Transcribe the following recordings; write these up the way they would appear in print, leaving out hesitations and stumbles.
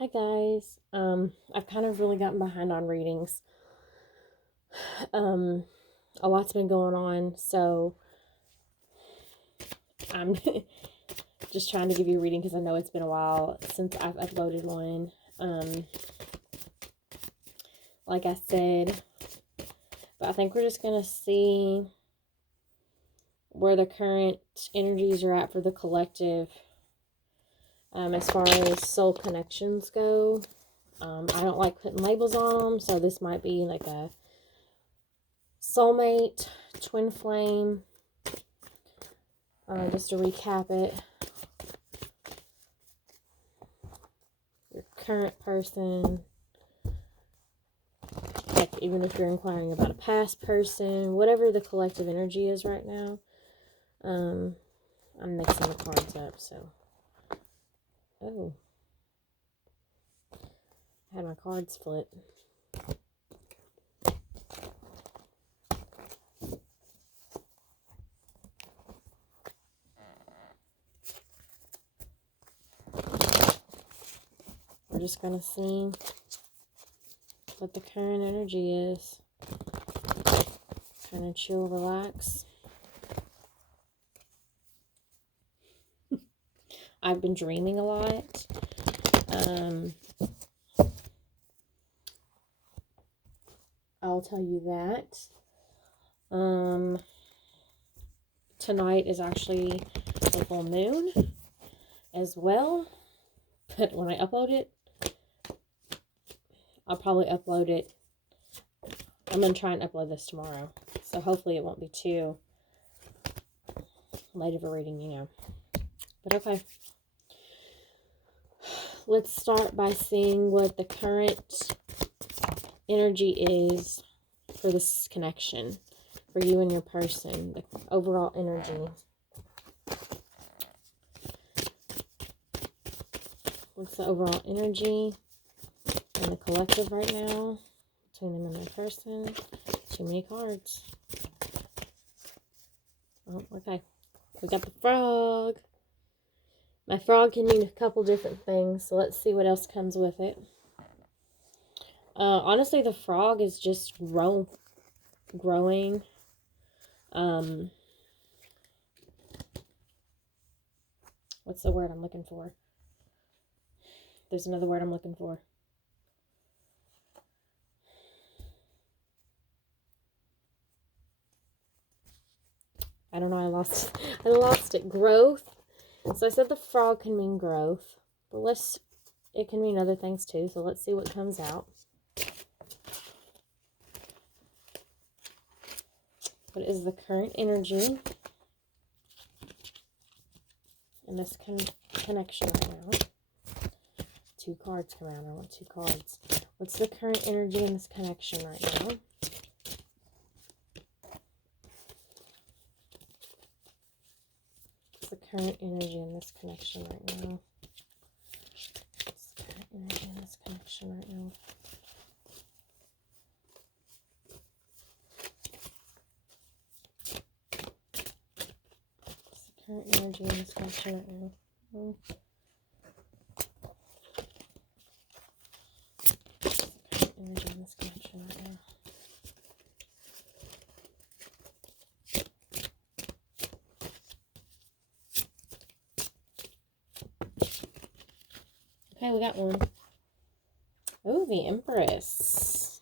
Hi guys. I've kind of really gotten behind on readings. Um, a lot's been going on, so I'm just trying to give you a reading because I know it's been a while since I've uploaded one. Like I said, but I think we're just gonna see where the current energies are at for the collective. As far as soul connections go, I don't like putting labels on them, so this might be like a soulmate, twin flame. Just to recap it, your current person, like even if you're inquiring about a past person, whatever the collective energy is right now. I'm mixing the cards up, so. Oh. I had my cards split. We're just going to see what the current energy is. Kind of chill, relax. I've been dreaming a lot. I'll tell you that. Tonight is actually a full moon as well. But when I upload it, I'll probably upload it. I'm going to try and upload this tomorrow. So hopefully it won't be too late of a reading, you know. But okay. Let's start by seeing what the current energy is for this connection. For you and your person. The overall energy. What's the overall energy in the collective right now? Between them and their person. Too many cards. Oh, okay. We got the frog. My frog can mean a couple different things, so let's see what else comes with it. Honestly, the frog is just growing. What's the word I'm looking for? There's another word I'm looking for. I don't know, I lost it. Growth. So I said the frog can mean growth, but it can mean other things too, so let's see what comes out. What is the current energy in this connection right now? Two cards come out. I want two cards. What's the current energy in this connection right now? What's the current energy in this connection right now? What's the current energy in this connection right now? What's the current energy in this connection right now? Energy in this connection right now. Okay, we got one. Oh, the Empress.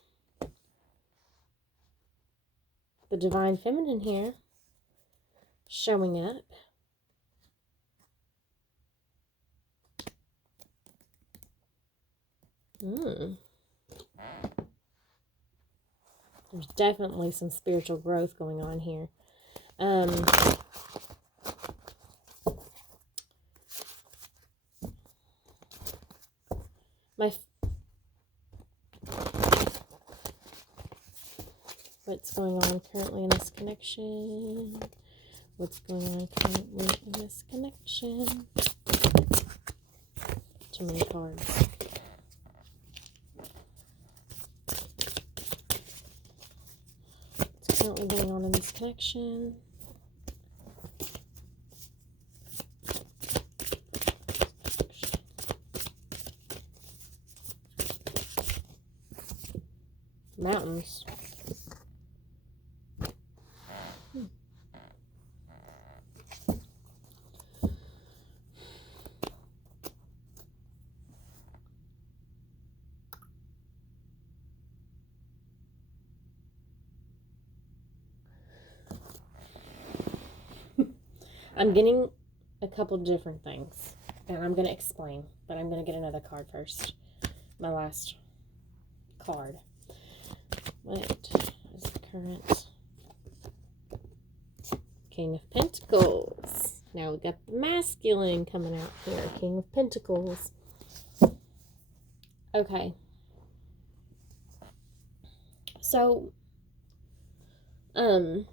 The Divine Feminine here. Showing up. There's definitely some spiritual growth going on here. What's going on currently in this connection? What's going on currently in this connection? Too many cards. What's currently going on in this connection? mountains. I'm getting a couple different things, and I'm going to explain, but I'm going to get another card first. My last card. What is the current King of Pentacles? Now we got the masculine coming out here. King of Pentacles. Okay. So, in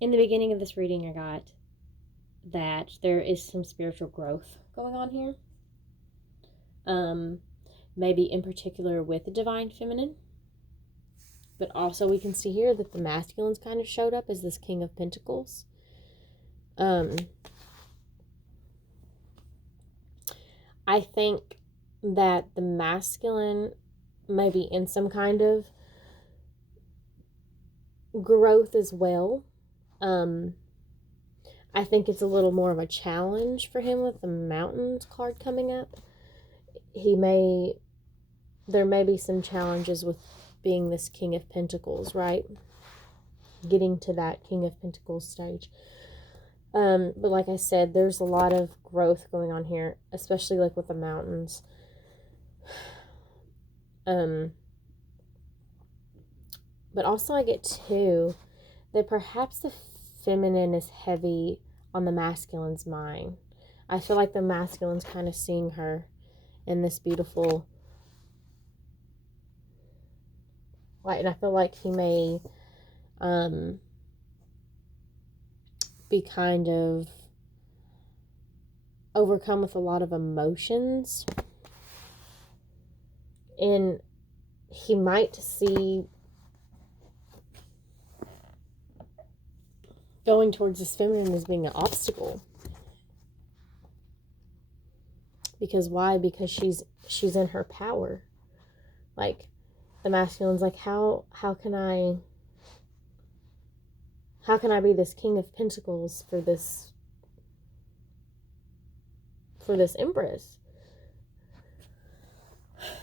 the beginning of this reading, I got that there is some spiritual growth going on here. Maybe in particular with the Divine Feminine. But also we can see here that the masculine's kind of showed up as this King of Pentacles. I think that the masculine may be in some kind of growth as well. I think it's a little more of a challenge for him with the Mountains card coming up. There may be some challenges with being this King of Pentacles, right? Getting to that King of Pentacles stage. But like I said, there's a lot of growth going on here, especially like with the Mountains. But also I get too that perhaps the feminine is heavy on the masculine's mind. I feel like the masculine's kind of seeing her in this beautiful light, and I feel like he may be kind of overcome with a lot of emotions, and he might see going towards this feminine as being an obstacle. Because why? Because she's in her power. Like, the masculine's like, how can I be this King of Pentacles for this Empress?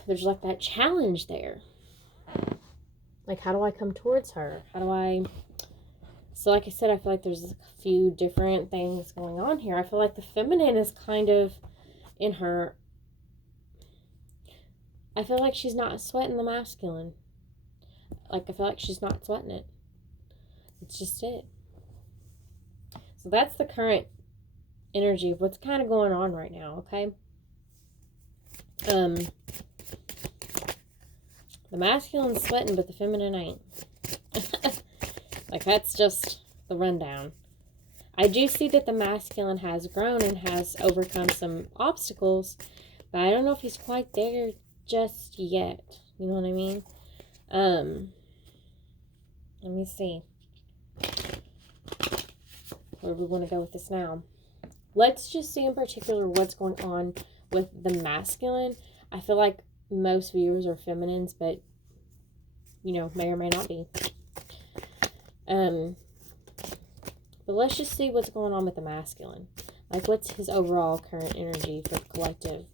There's like that challenge there. Like, how do I come towards her? So like I said, I feel like there's a few different things going on here. I feel like the feminine is kind of in her. I feel like she's not sweating the masculine. Like, I feel like she's not sweating it. It's just it. So that's the current energy of what's kind of going on right now, okay? The masculine's sweating, but the feminine ain't. Like, that's just the rundown. I do see that the masculine has grown and has overcome some obstacles, but I don't know if he's quite there just yet. You know what I mean? Let me see. Where do we want to go with this now? Let's just see in particular what's going on with the masculine. I feel like most viewers are feminines, but, you know, may or may not be. But let's just see what's going on with the masculine. Like, what's his overall current energy for the collective?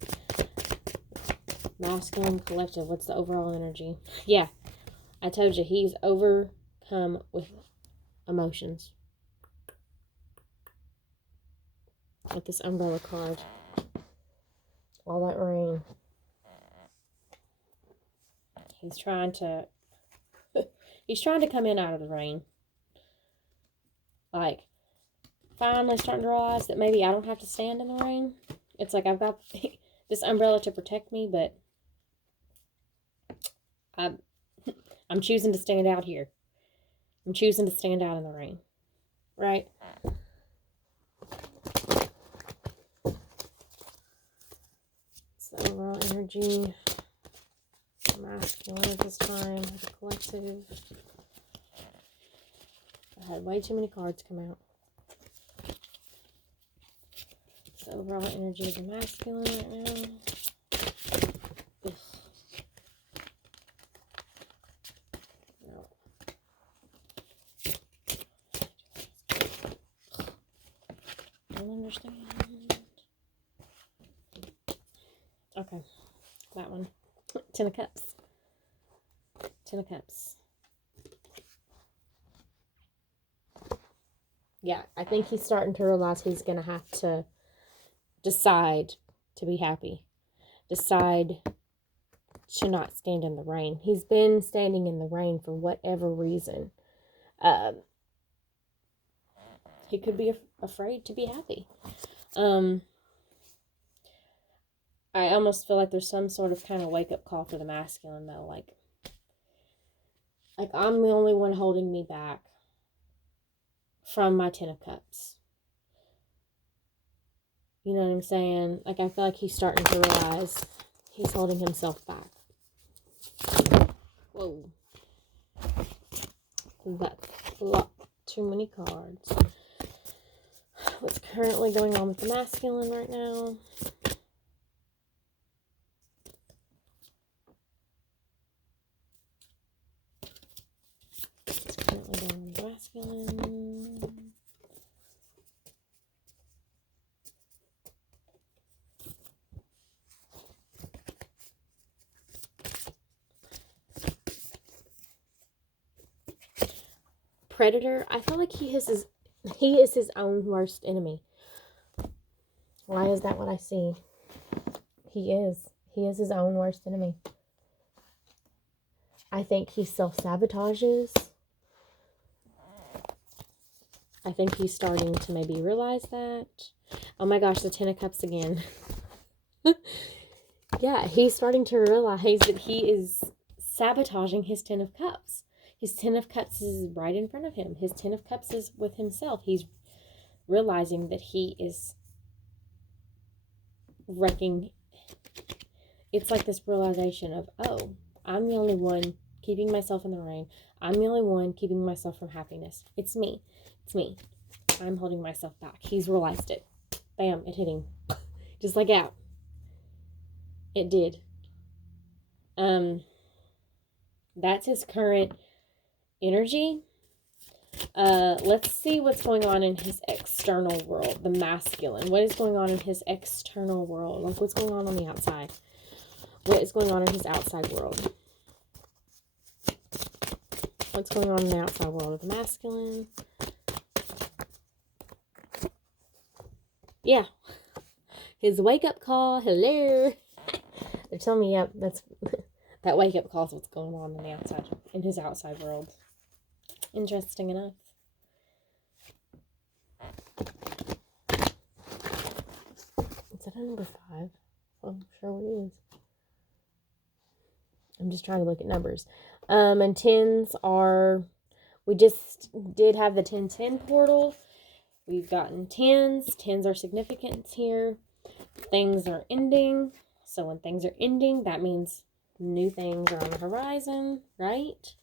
Masculine collective, what's the overall energy? Yeah, I told you, he's overcome with emotions. With this umbrella card. All that rain. He's trying to come in out of the rain. Like, finally starting to realize that maybe I don't have to stand in the rain. It's like I've got this umbrella to protect me, but I'm choosing to stand out here. I'm choosing to stand out in the rain. Right? So overall energy, masculine at this time, the collective. I had way too many cards come out. So overall energy of the masculine right now. Ugh. Okay, that one. Ten of Cups. Ten of Cups. Yeah, I think he's starting to realize he's going to have to decide to be happy. Decide to not stand in the rain. He's been standing in the rain for whatever reason. He could be afraid to be happy. I almost feel like there's some sort of kind of wake-up call for the masculine, though. Like I'm the only one holding me back from my Ten of Cups. You know what I'm saying? Like, I feel like he's starting to realize he's holding himself back. Whoa. That's a lot too many cards. What's currently going on with the masculine right now? What's currently going on with the masculine? Predator. I feel like he is his own worst enemy. Why is that what I see? He is his own worst enemy. I think he self-sabotages. I think he's starting to maybe realize that. Oh my gosh, the Ten of Cups again. Yeah, he's starting to realize that he is sabotaging his Ten of Cups. His Ten of Cups is right in front of him. His Ten of Cups is with himself. He's realizing that he is wrecking. It's like this realization of, oh, I'm the only one keeping myself in the rain. I'm the only one keeping myself from happiness. It's me. It's me. I'm holding myself back. He's realized it. Bam, it hit him. Just like out. It did. That's his current energy. Let's see what's going on in his external world, the masculine. What is going on in his external world? Like, what's going on the outside? What is going on in his outside world? What's going on in the outside world of the masculine? Yeah. His wake-up call. Hello. They're telling me, yep, that's that wake-up call is what's going on in the outside, in his outside world. Interesting enough. Is that a number 5? I'm sure it is. I'm just trying to look at numbers. And 10s are, we just did have the 1010 portal. We've gotten 10s. 10s are significant here. Things are ending. So when things are ending, that means new things are on the horizon, right?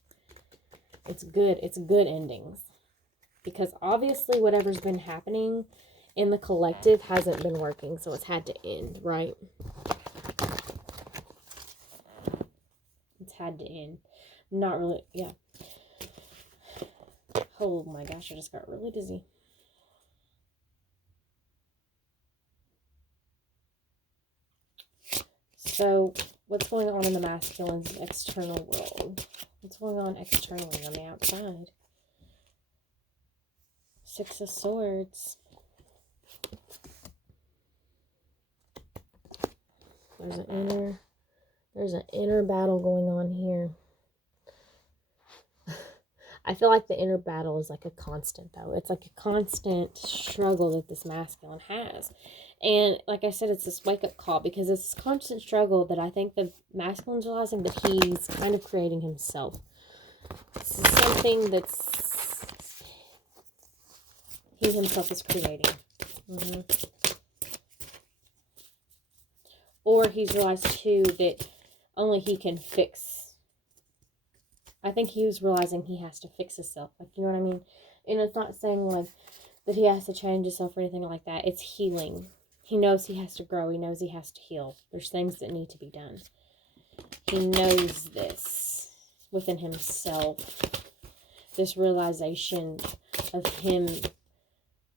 It's good. It's good endings. Because obviously whatever's been happening in the collective hasn't been working. So it's had to end, right? It's had to end. Not really, yeah. Oh my gosh, I just got really dizzy. So, what's going on in the masculine's external world? What's going on externally on the outside? 6 of Swords. There's an inner battle going on here. I feel like the inner battle is like a constant, though. It's like a constant struggle that this masculine has. And like I said, it's this wake-up call because it's this constant struggle that I think the masculine's realizing that he's kind of creating himself. This is something that's he himself is creating. Or he's realized, too, that only he can fix. I think he was realizing he has to fix himself. Like, you know what I mean? And it's not saying, like, that he has to change himself or anything like that. It's healing. He knows he has to grow. He knows he has to heal. There's things that need to be done. He knows this within himself. This realization of him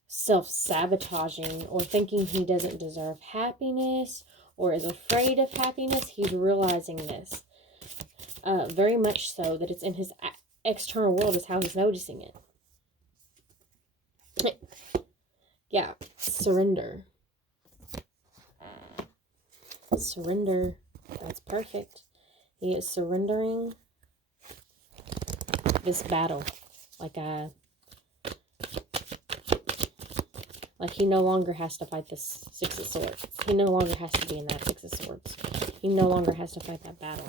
self-sabotaging or thinking he doesn't deserve happiness or is afraid of happiness, he's realizing this. Very much so, that it's in his external world is how he's noticing it. Yeah, surrender. Surrender. That's perfect. He is surrendering this battle. Like he no longer has to fight this Six of Swords. He no longer has to be in that Six of Swords. He no longer has to fight that battle.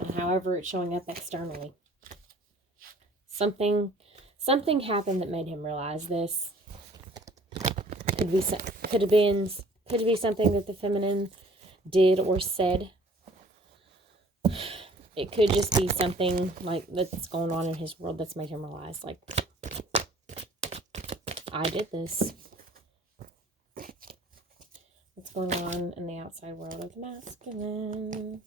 And however it's showing up externally. Something happened that made him realize this. Could be something that the feminine did or said. It could just be something like that's going on in his world that's made him realize, like, I did this. What's going on in the outside world of the masculine?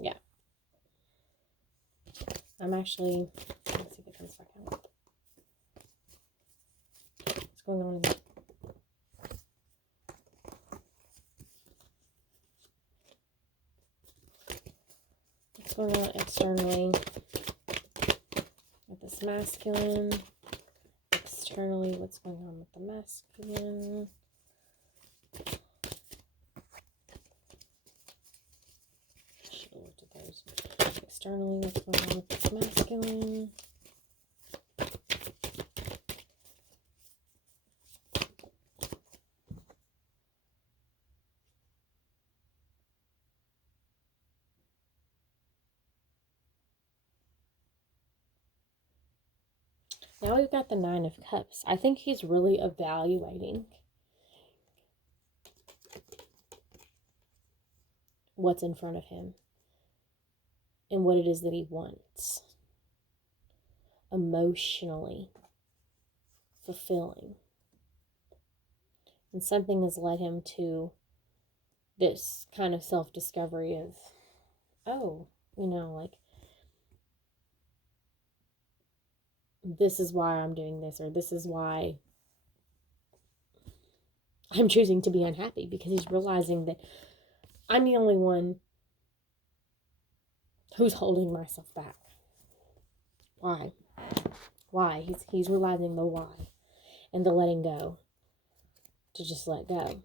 Yeah. I'm actually, let's see if it comes back out. What's going on in there? What's going on externally with this masculine? Externally, what's going on with the masculine? Should have looked at those. Externally, what's going on with this masculine? Now we've got the Nine of Cups. I think he's really evaluating what's in front of him and what it is that he wants. Emotionally fulfilling. And something has led him to this kind of self-discovery of, oh, like, this is why I'm doing this, or this is why I'm choosing to be unhappy, because he's realizing that I'm the only one who's holding myself back. Why? He's realizing the why and the letting go. To just let go.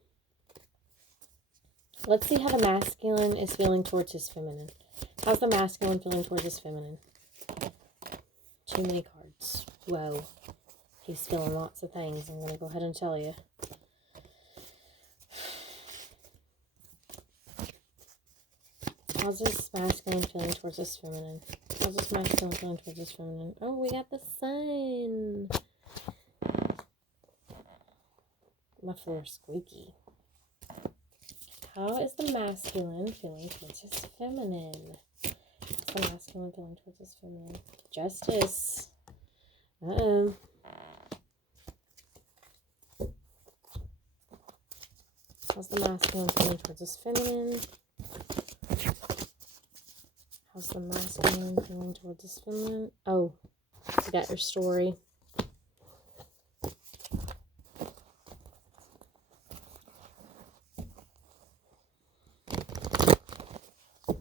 Let's see how the masculine is feeling towards his feminine. How's the masculine feeling towards his feminine? Too many cards. Whoa. He's feeling lots of things. I'm going to go ahead and tell you. How's this masculine feeling towards this feminine? How's this masculine feeling towards this feminine? Oh, we got the sun. My floor's squeaky. How is the masculine feeling towards his feminine? How's the masculine feeling towards his feminine? Justice. Uh-oh. How's the masculine feeling towards his feminine? How's the masculine feeling towards his feminine? Oh, you got your story.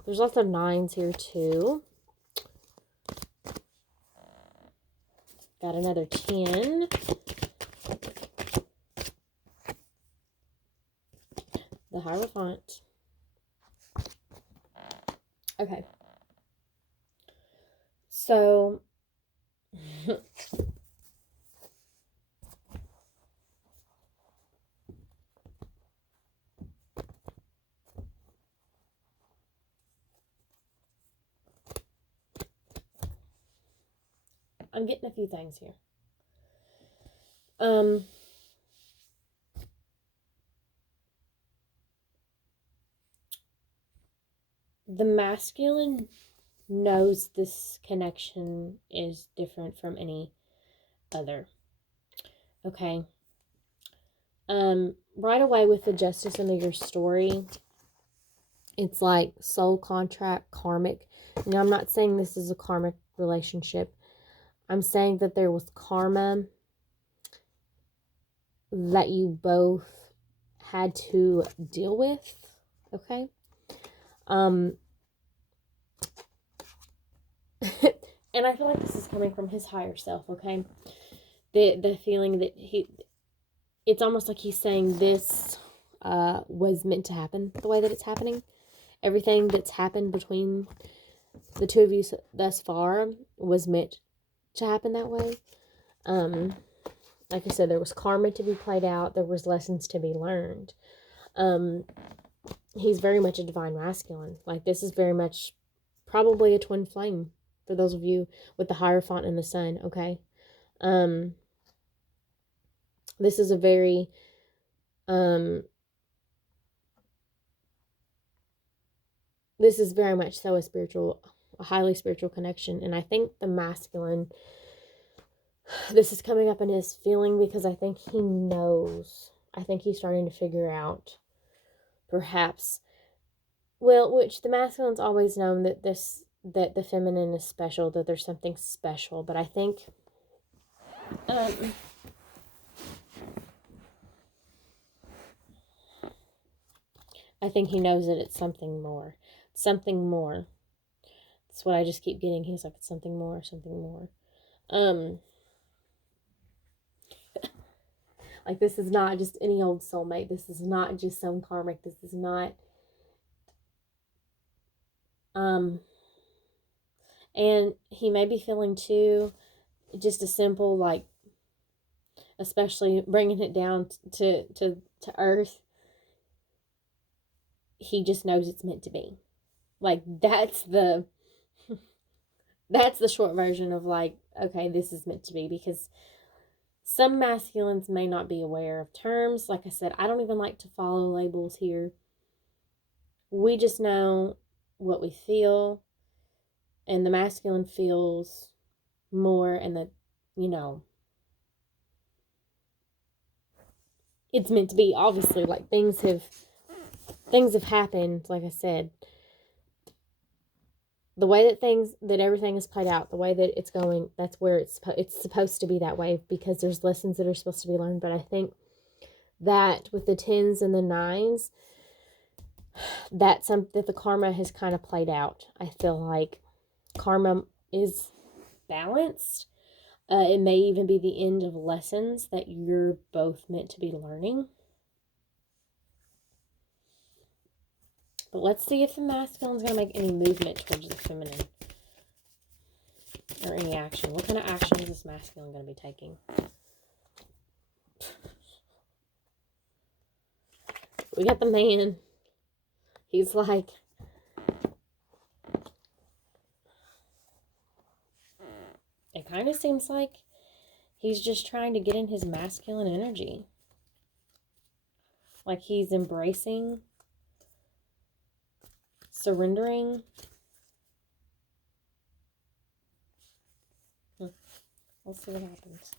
There's lots of nines here too. Got another 10. The Hierophant. Okay. So, I'm getting a few things here. The masculine knows this connection is different from any other. Okay. Right away with the Justice under your story, it's like soul contract, karmic. Now, I'm not saying this is a karmic relationship. I'm saying that there was karma that you both had to deal with, okay? And I feel like this is coming from his higher self, okay? The feeling that it's almost like he's saying this was meant to happen the way that it's happening. Everything that's happened between the two of you thus far was meant to happen that way. Like I said, there was karma to be played out. There was lessons to be learned. He's very much a divine masculine. Like, this is very much probably a twin flame for those of you with the Hierophant and the Sun, okay? This is a very, this is very much so a highly spiritual connection. And I think the masculine, this is coming up in his feeling because I think he knows. I think he's starting to figure out, perhaps, well, which the masculine's always known that that the feminine is special, that there's something special. But I think, he knows that it's something more. Something more. That's what I just keep getting. He's like, it's something more, something more. Like, this is not just any old soulmate. This is not just some karmic. This is not, and he may be feeling too, just a simple, like, especially bringing it down to earth, he just knows it's meant to be. Like, that's the short version of, like, okay, this is meant to be. Because some masculines may not be aware of terms. Like I said, I don't even like to follow labels here. We just know what we feel, and the masculine feels more, and the, you know, it's meant to be. Obviously, like, things have happened. Like I said, the way that everything is played out, the way that it's going, that's where it's supposed to be that way, because there's lessons that are supposed to be learned. But I think that with the 10s and the 9s, that the karma has kind of played out. I feel like karma is balanced. It may even be the end of lessons that you're both meant to be learning. But let's see if the masculine's going to make any movement towards the feminine. Or any action. What kind of action is this masculine going to be taking? We got the man. He's like, it kind of seems like he's just trying to get in his masculine energy. Like, he's embracing, surrendering. Let's see what happens.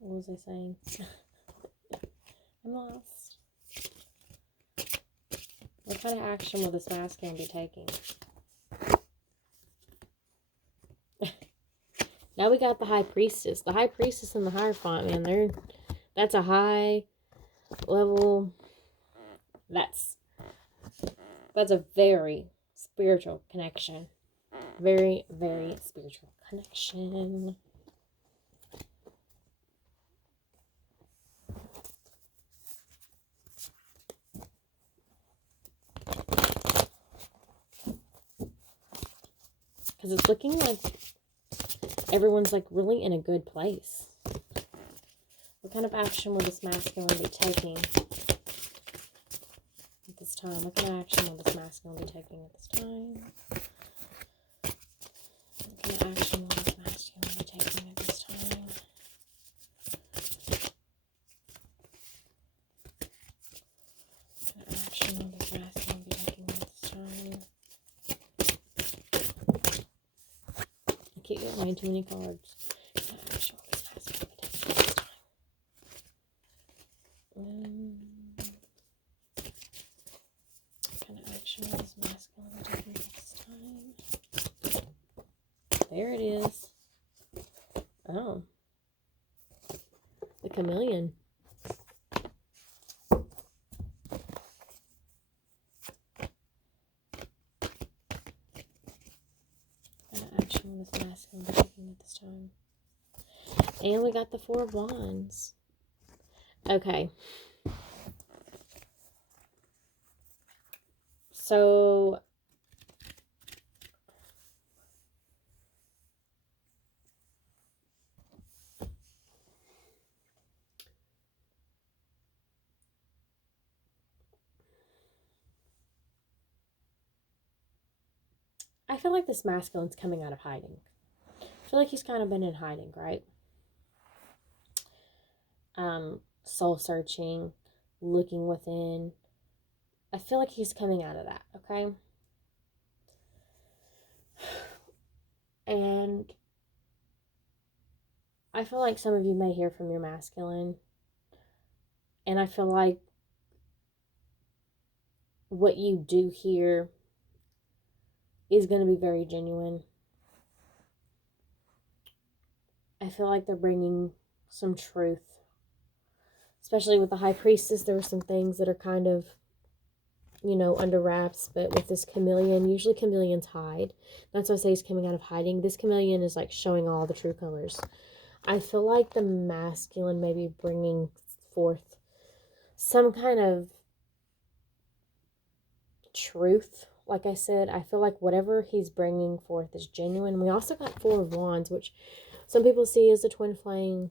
What was I saying? I'm lost. What kind of action will this masculine be taking? Now we got the High Priestess. The High Priestess and the Hierophant, man, that's a high level. That's a very spiritual connection. Very, very spiritual connection. Because it's looking like everyone's, like, really in a good place. What kind of action will this masculine be taking at this time? What kind of action will this masculine be taking at this time? What kind of action will this masculine be taking at this time? What kind of action will this masculine be taking at this time? I keep getting way too many cards. What kind of action will this masculine be taking at this time? What kind of action will this masculine be taking at this time? it is. Oh. The chameleon. Action with masculine taking at this time. And we got the Four of Wands. Okay. So I feel like this masculine's coming out of hiding. I feel like he's kind of been in hiding, right? Soul searching, looking within. I feel like he's coming out of that, okay? And I feel like some of you may hear from your masculine. And I feel like what you do here is going to be very genuine. I feel like they're bringing some truth. Especially with the High Priestess, there were some things that are kind of, you know, under wraps. But with this chameleon, usually chameleons hide. That's why I say he's coming out of hiding. This chameleon is like showing all the true colors. I feel like the masculine may be bringing forth some kind of truth. Like I said, I feel like whatever he's bringing forth is genuine. We also got Four of Wands, which some people see as a twin flame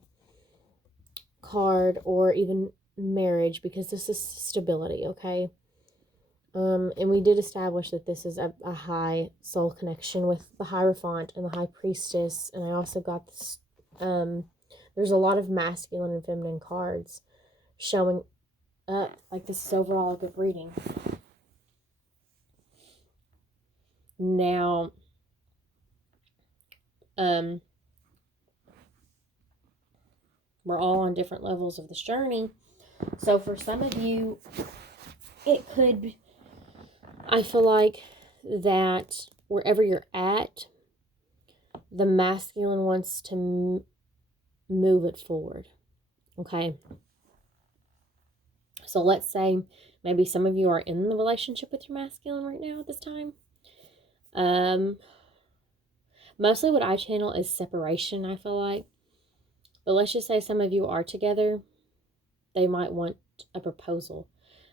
card or even marriage, because this is stability, okay? And we did establish that this is a high soul connection with the Hierophant and the High Priestess. And I also got this, there's a lot of masculine and feminine cards showing up. Like, this is overall a good reading. Now, we're all on different levels of this journey. So for some of you, it could be, I feel like that wherever you're at, the masculine wants to move it forward. Okay. So let's say maybe some of you are in the relationship with your masculine right now at this time. Mostly what I channel is separation, I feel like. But let's just say some of you are together. They might want a proposal.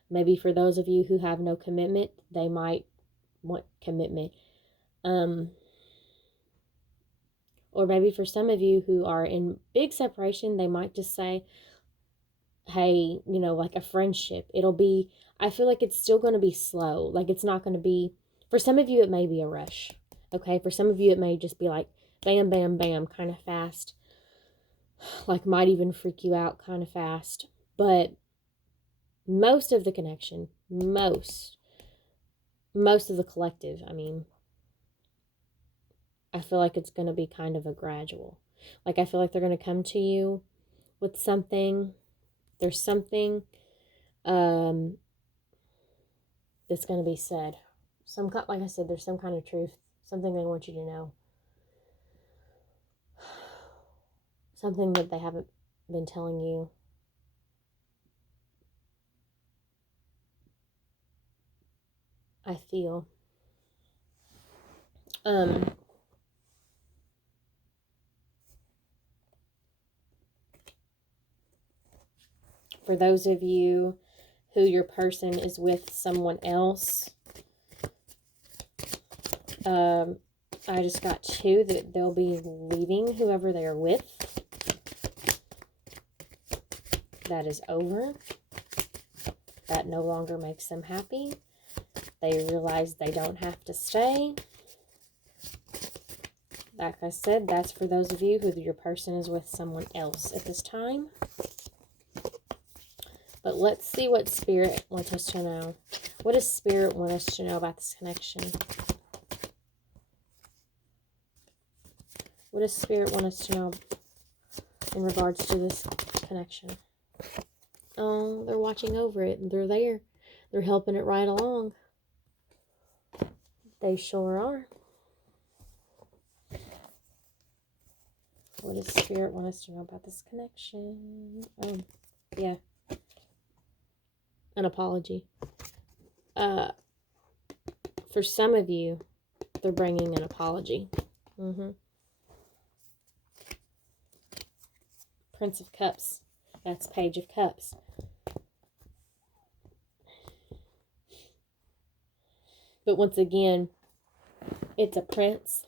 Maybe for those of you who have no commitment, they might want commitment. Or maybe for some of you who are in big separation, they might just say, hey, you know, like a friendship. It'll be, I feel like it's still going to be slow. Like, it's not going to be, for some of you, it may be a rush. Okay. For some of you, it may just be like bam, bam, bam, kind of fast. Like, might even freak you out kind of fast. But most of the connection, most of the collective, I mean, I feel like it's going to be kind of a gradual. Like, I feel like they're going to come to you with something. There's something that's going to be said. Like I said, there's some kind of truth. Something they want you to know. Something that they haven't been telling you. I feel. For those of you who your person is with someone else, I just got two that they'll be leaving whoever they are with. That is over. That no longer makes them happy. They realize they don't have to stay. Like I said, that's for those of you who your person is with someone else at this time. But let's see what Spirit wants us to know. What does Spirit want us to know about this connection? What does Spirit want us to know in regards to this connection? Oh, they're watching over it. They're there. They're helping it right along. They sure are. What does Spirit want us to know about this connection? Oh, yeah. An apology. For some of you, they're bringing an apology. Prince of Cups. That's Page of Cups. But once again, it's a prince.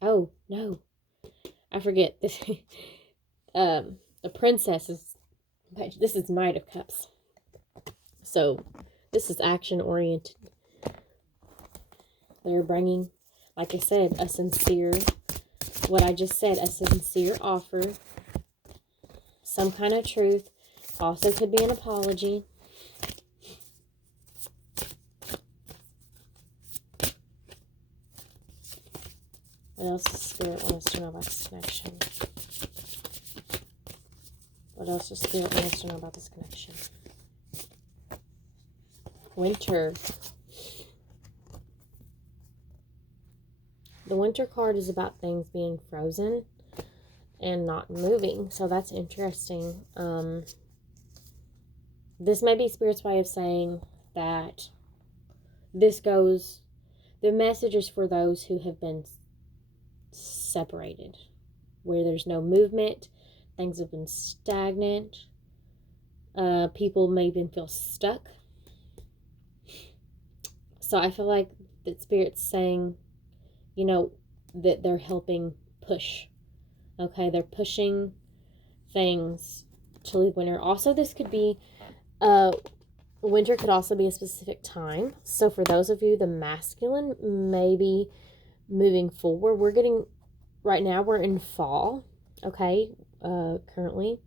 Oh, no. I forget. This. The princess is... This is Knight of Cups. So, this is action-oriented. They're bringing, like I said, a sincere... What I just said, a sincere offer. Some kind of truth. Also could be an apology. What else does Spirit want us to know about this connection? What else does Spirit want us to know about this connection? Winter. The Winter card is about things being frozen and not moving. So that's interesting. This may be Spirit's way of saying that this goes... The message is for those who have been separated, where there's no movement, things have been stagnant, people may even feel stuck. So I feel like that Spirit's saying, you know, that they're helping push. Okay, they're pushing things to leave winter. Also, this could be, winter could also be a specific time. So for those of you, the masculine, maybe moving forward, we're getting, right now we're in fall, okay, currently,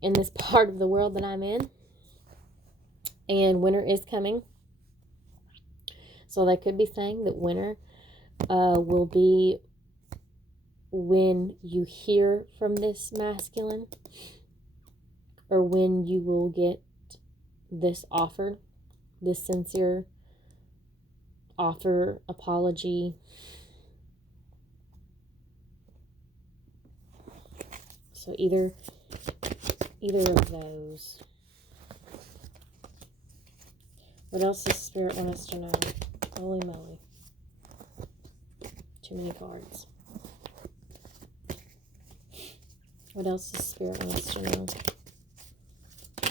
in this part of the world that I'm in. And winter is coming. So they could be saying that winter will be when you hear from this masculine, or when you will get this offer, this sincere offer, apology. So either of those. What else does Spirit want us to know? Holy moly. Too many cards. What else does Spirit want us to know?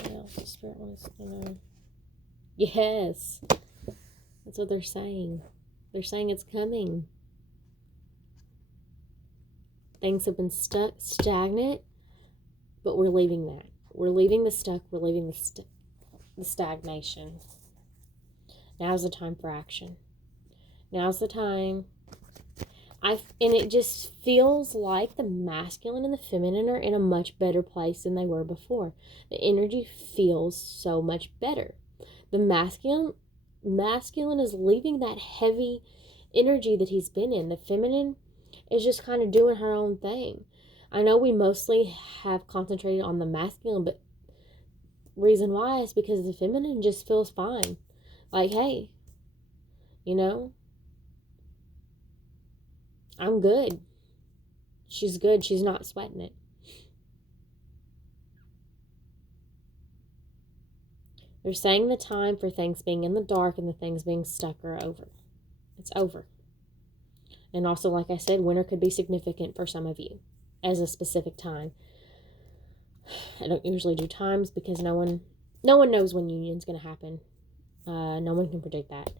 What else does Spirit want us to know? Yes. That's what they're saying. They're saying it's coming. Things have been stuck, stagnant, but we're leaving that. We're leaving the stuck. We're leaving the stagnation. Now's the time for action. Now's the time. And it just feels like the masculine and the feminine are in a much better place than they were before. The energy feels so much better. The masculine is leaving that heavy energy that he's been in. The feminine is just kind of doing her own thing. I know we mostly have concentrated on the masculine, but reason why is because the feminine just feels fine. Like, hey, you know, I'm good. She's good. She's not sweating it. They're saying the time for things being in the dark and the things being stuck are over. It's over. And also, like I said, winter could be significant for some of you as a specific time. I don't usually do times because no one knows when union's going to happen. No one can predict that.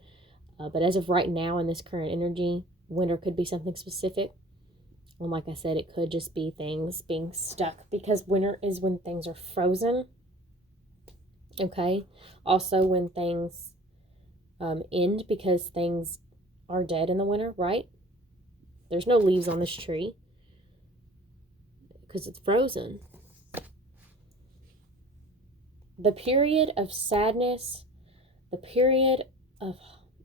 But as of right now, in this current energy, winter could be something specific. And like I said, it could just be things being stuck, because winter is when things are frozen. Okay. Also, when things end, because things are dead in the winter, right? There's no leaves on this tree because it's frozen. The period of sadness, the period of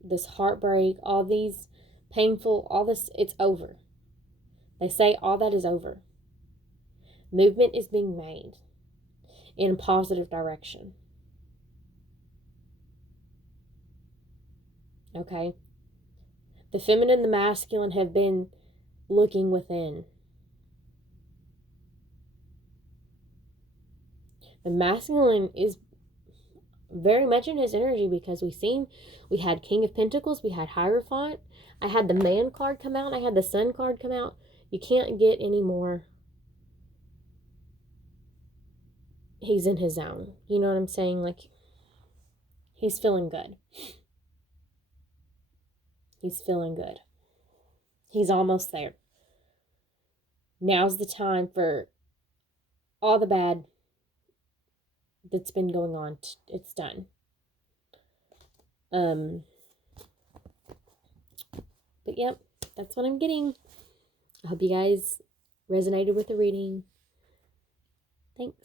this heartbreak, all these painful, all this, it's over. They say all that is over. Movement is being made in a positive direction. Okay? The feminine and the masculine have been looking within. The masculine is very much in his energy because we had King of Pentacles, we had Hierophant, I had the Man card come out, I had the Sun card come out. You can't get any more. He's in his zone. You know what I'm saying? Like, he's feeling good. He's feeling good. He's almost there. Now's the time for all the bad that's been going on. It's done. But yep, that's what I'm getting. I hope you guys resonated with the reading. Thanks.